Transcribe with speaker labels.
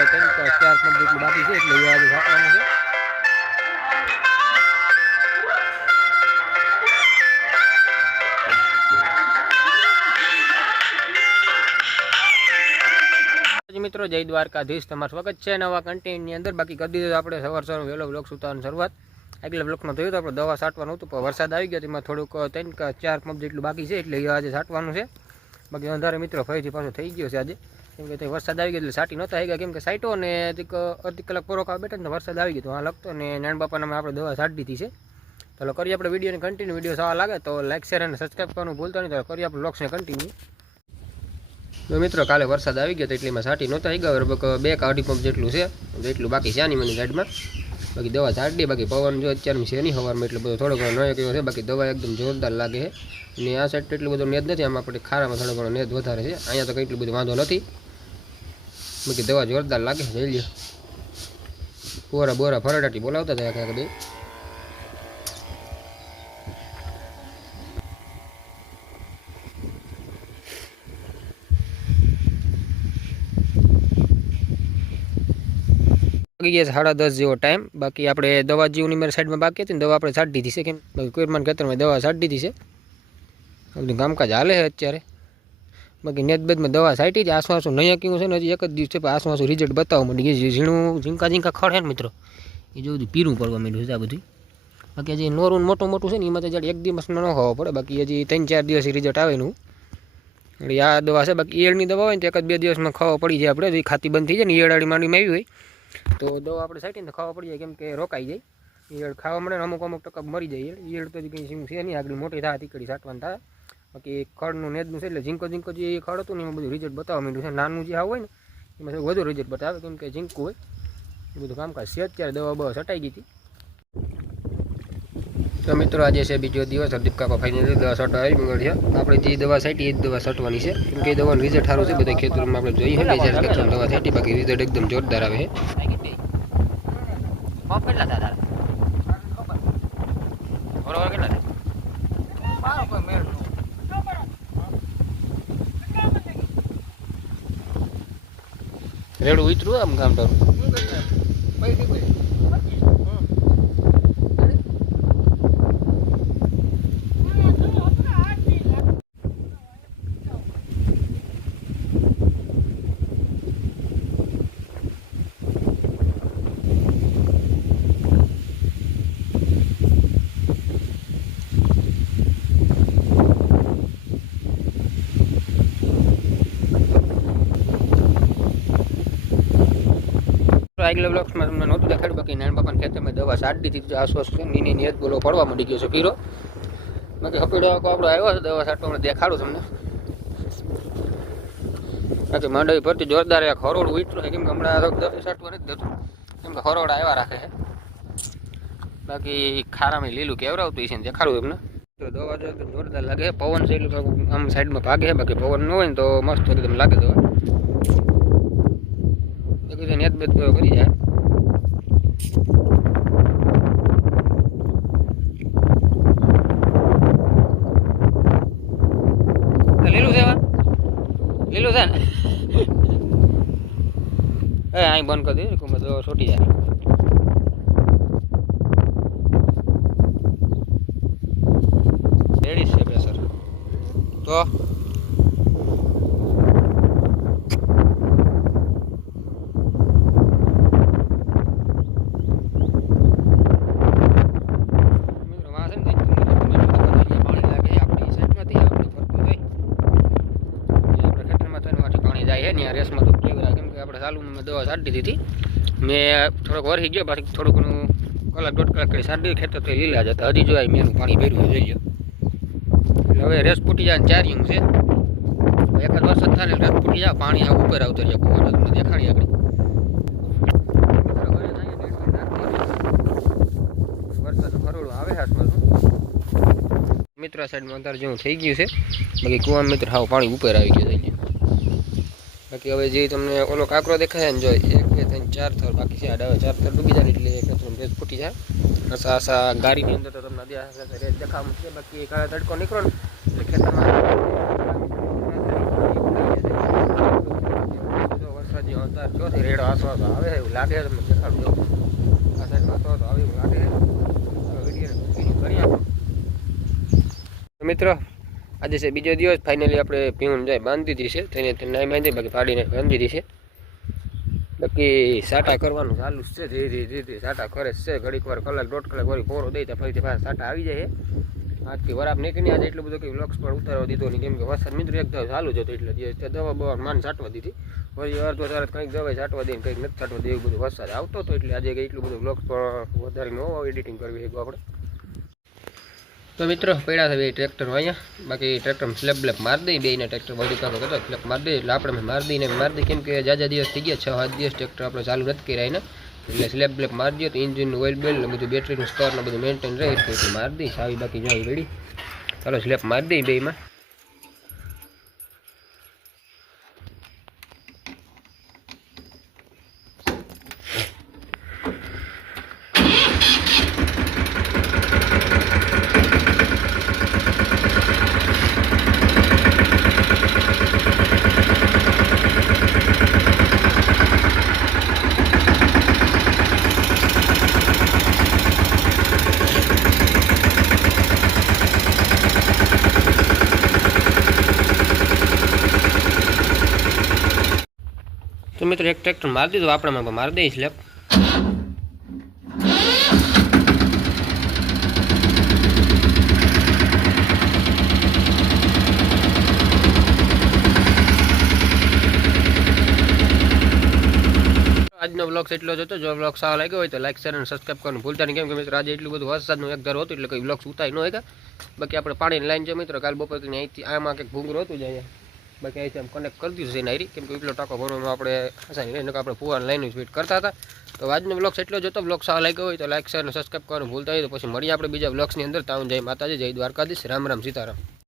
Speaker 1: બાકી છે, એટલે આજે છાંટવાનું છે. મિત્રો, જય દ્વારકાધીશ. તમારું સ્વાગત છે નવા કન્ટેન્ટની અંદર. બાકી કરી દીધું આપણે સવાર સવાર વહેલો બ્લોક સુતાવાની શરૂઆત. આગલા બ્લોકમાં થયું તો આપણે દવા છાંટવાનું હતું, પણ વરસાદ આવી ગયો, તેમાં થોડુંક ત્રણ ચાર પંપ જેટલું બાકી છે, એટલે આજે છાંટવાનું છે. બાકી અંધારે મિત્રો ફરીથી પાછો થઈ ગયો છે આજે. કેમ કે વરસાદ આવી ગયો એટલે સાટી નહોતા આવી ગયા કેમ કે સાઈટો અને અડધી કલાક પૂરો ખાવા બેઠા ને વરસાદ આવી ગયો તો આ લગતો અને નાન બાપાને આપણે દવા છાંટી દીધી છે. ચાલો કરીએ આપણે વિડીયોને કન્ટિન્યુ વીડિયો સારા લાગે તો લાઈક શેર અને સબસ્ક્રાઈબ કરવાનું ભૂલતા નહીં. તો કરીએ આપણે બ્લોગ્સને કન્ટિન્યુ મિત્રો કાલે વરસાદ આવી ગયો તો એટલીમાં સાટી નહોતા આવી ગયા લગભગ બે કે અઢી પંપ જેટલું છે. એટલું બાકી છે આની મને ગાડીમાં બાકી દવા છાંટી બાકી પવન જો અત્યારે છે નહીં હવામાં એટલે બધો થોડો ઘણો નયો કયો છે. બાકી દવા એકદમ જોરદાર લાગે છે. અને આ સાઈડ એટલું બધું નેદ નથી, આમાં આપણે ખારામાં થોડો ઘણો નેદ વધારે છે. અહીંયા તો કંઈ એટલું બધું વાંધો નથી. બાકી દવા જોરદાર લાગે છે, જોઈ લ્યો. બોરા બોરા ફરડાટી બોલાવતા હતા કાંઈક બે. વાગી ગયા સાડા દસ જેવો ટાઈમ બાકી આપણે દવા જીવની મારી સાઈડમાં બાકી હતી દવા આપણે સાડી દીધી છે કેમ? બાકી કોઈરમાન ખેતરમાં દવા છાંટી દીધી છે. બધું કામકાજ હાલે છે અત્યારે. બાકી નેત બેદમાં દવા છાંટી જ આસુ આસુ નહીં કેવું છે ને હજી એક જ દિવસ આસવાસું રિઝલ્ટ બતાવવા માંડી ગઈ ઝીણું ઝીંકા ઝીંકા ખડ ને મિત્રો, એ જો બધું પીરું પડવા માંડ્યું છે આ બધું. બાકી હજી નોરું મોટું મોટું છે ને, એમાં તો જ્યારે એક દિવસમાં ન ખાવા પડે. બાકી હજી ત્રણ ચાર દિવસ રિઝલ્ટ આવે એનું. એટલે આ દવા છે, બાકી ઈયળની દવા હોય ને એક જ બે દિવસમાં ખાવા પડી જાય આપણે ખાતી બંધ થઈ જાય ને ઈયળાળી માંડીમાં આવી હોય. તો દવા આપણે સાઈટીને ખાવા પડી જાય કેમ કે રોકાઈ જાય. ઈયળ ખાવા મળે અમુક અમુક ટકા મરી જાય ઈયળ. તો કંઈ શું છે નહીં, આગળ મોટી થાય તીકડી સાટવાનું થાય. બાકી ખડનું નેદનું છે એટલે ઝીંકો ઝીંકો જે ખડ હતું ને એમાં બધું રિઝલ્ટ બતાવવા માંડ્યું છે. નાનું જે આવું હોય ને, એમાં વધુ રિઝલ્ટ બતાવે, કેમ કે ઝીંકું હોય. એ બધું કામકાજ છે. અત્યારે દવા બવા હટાઈ ગઈ હતી. તો મિત્રો આજે છે બીજો દિવસ. હરદીપ કાકા ફાઈનલી દવા સટવા આવી મંગળ છે. આપણે જે દવા સાઈટી એ જ દવા સટવાની છે. કેમ કે દવાનું રિઝલ્ટ સારું છે. બધા ખેતરોમાં આપણે જોઈએ બે ચાર ખેતરોમાં દવા સાઈટી બાકી રિઝલ્ટ એકદમ જોરદાર આવે છે. રેડું ઉતરું આમ ગામ તારું આગલા બ્લોક્સમાં તમને નહોતું દેખાડ્યું, બાકી નાના ખેતર ખેતરમાં દવા છાંટી દીધી આસપાસ છે, નીની નિયત બોલો પડવા મળી ગયો છે, પીરો. બાકી હપીડો આપણો આવ્યો છે, દવા સાટો મને દેખાડું તમને. બાકી માંડવી ભરતી જોરદાર એક હરોડ ઉતરો કેમ કે હમણાં છાંટવા નથી દેતું. કેમ કે હરોડ આવ્યા રાખે છે. બાકી ખારામાં લીલું કેવરાવતું છે દેખાડું એમને દવા જો જોરદાર લાગે પવન છે આમ સાઈડમાં ભાગે બાકી પવન ન હોય ને તો મસ્ત એકદમ લાગે દવા કીધું નેત બેત કરી જાય. લીલું છે લીલું છે એ અહીં બંધ કરી દીધું તો છૂટી જાય. રેડી છે તો મિત્રો વાં છે ને તે પાણી લાગે છે આપણી સાઈડમાંથી આપણી ફરતું જાય જે આપણે ખેતરમાં થઈને વાંચી પાણી જાય છે ને આ રેસમાં તો કેવું કેમ કે આપણે ચાલુમાં મેં દવા છાંટી દીધી. મેં થોડોક વરસી ગયો પછી થોડું કલાક દોઢ કલાક કરી છાંટી ખેતર તો લીલા જતા. હજી જોવાય મેનું પાણી ભર્યું છે, જોઈ એટલે હવે રેસ ફૂટી જાય ચારી છે. એક જ વરસાદ થાય રેસ ફૂટી જાય, પાણી આ ઉપર આવતો રહે કુવાના તમને દેખાડી આગળ. વરસાદ ખરોડો આવે હાથમાં મિત્ર સાઈડમાં અંધાર જેવું થઈ ગયું છે. બાકી કુવા મિત્ર હાવ પાણી ઉપર આવી ગયું છે બાકી હવે જે તમને ઓલો કાંકરો દેખાય ને જો, એક, બે, ત્રણ, ચાર થર, બાકી છે આડા, ચાર થર ડૂબી જાય ને એટલે ખેતરમાં રેત ફૂટી જાય. આસા આસા ગાડીની અંદર તો તમને દેખા રેત દેખાવા છે, બાકી કાળા તડકો નીકળો ને, એટલે ખેતરમાં જો વરસાદ જેવો અંધાર તાર ચોથી રેડો આસો આસો આવે છે, એવું લાગે છે તમને દેખાડજો આ સાઈડ આસો આસો આવે એવું લાગે છે. ચાલો વીડિયો કન્ટિન્યુ કરીએ આપણે. તો મિત્રો આજે છે બીજો દિવસ ફાઇનલી આપણે પીવું જાય, બાંધી દીધી છે તેને તેને નાઈ બાંધી, બાકી પાડીને બાંધી દીધી છે. બાકી સાટા કરવાનું ચાલુ છે, ધીરે ધીરે ધીરે ધીરે સાટા કરે છે. ઘડીક વાર કલાક, દોઢ કલાક વળી પોરો દઈ તો ફરીથી પાછા સાટા આવી જાય આજથી વરાપ નીકળી આજે એટલું બધું કે વ્લોગ્સ પણ ઉતારવા દીધો નહીં. કેમ કે વરસાદ મિત્રો એક ચાલુ જ હતો એટલે દિવસ દવા બવા માન છાંટવા દીધી. વળી અડધો તરત કંઈક દવા સાટવા દઈને કંઈક નથી છાંટવા દે એવું બધું વરસાદ આવતો હતો એટલે આજે એટલું બધું વ્લોગ્સ પણ વધારે ન એડિટિંગ કરવી એક આપણે. તો મિત્રો પડ્યા છે બે ટ્રેક્ટર અહીંયા બાકી ટ્રેક્ટર સ્લેબ બ્લેપ મારી દઈ બેને ટ્રેક્ટર બધી કાકો કરતો સ્લેબ મારી દઈ એટલે આપણે મારી દઈને મારી દઈ કેમ કે જાજા દિવસ થઈ ગયા છ સાત દિવસ ટ્રેક્ટર આપણે ચાલુ નથી કર્યા એને, એટલે સ્લેબ બ્લેપ મારી દઈએ તો ઇન્જિન ઓઇલ બેલ બધું બેટરીનું સ્તર ને બધું મેન્ટેન રહે, એટલે મારી દઈ સાવી બાકી જાય રેડી ચાલો સ્લેબ મારી દઈ બેમાં મિત્રો, એક ટ્રેક્ટર મારી દીધું, આપણે મારી દઈશ લેપ આજનો બ્લોગ એટલો જ હતો. જો બ્લોગ સારો લાગ્યો હોય તો લાઈક શેર અને સબસ્ક્રાઈબ કરવાનું ભૂલતા નહીં. કેમ કે મિત્રો, આજે એટલું બધું વરસાદનું એક ધારો હતું, એટલે કોઈ બ્લોગ ઉતારી ન હોય બાકી આપણે પાણીની લાઈન છે, મિત્રો. કાલ બપોર અહીંથી આમાં કંઈક ભૂંગરો હતું જ અહીંયા. બાકી અહીંથી આમ કનેક્ટ કરી દીધું છે નાયરી કેમ કે એટલો ટાંકો ભરવામાં આપણે આસાની નહીં આપણે ફુવાને લાઈન સ્પીડ કરતા હતા. તો આજનો બ્લોગ્સ એટલો જોતો બ્લોગ સારો લાગ્યો હોય તો લાઈક શેર અને સબસ્ક્રાઈબ કરવાનું ભૂલતા હોય તો પછી મળીએ આપણે બીજા બ્લોગ્સની અંદર. તાઉન જય માતાજી, જય દ્વારકાધીશ. રામ રામ સીતારામ.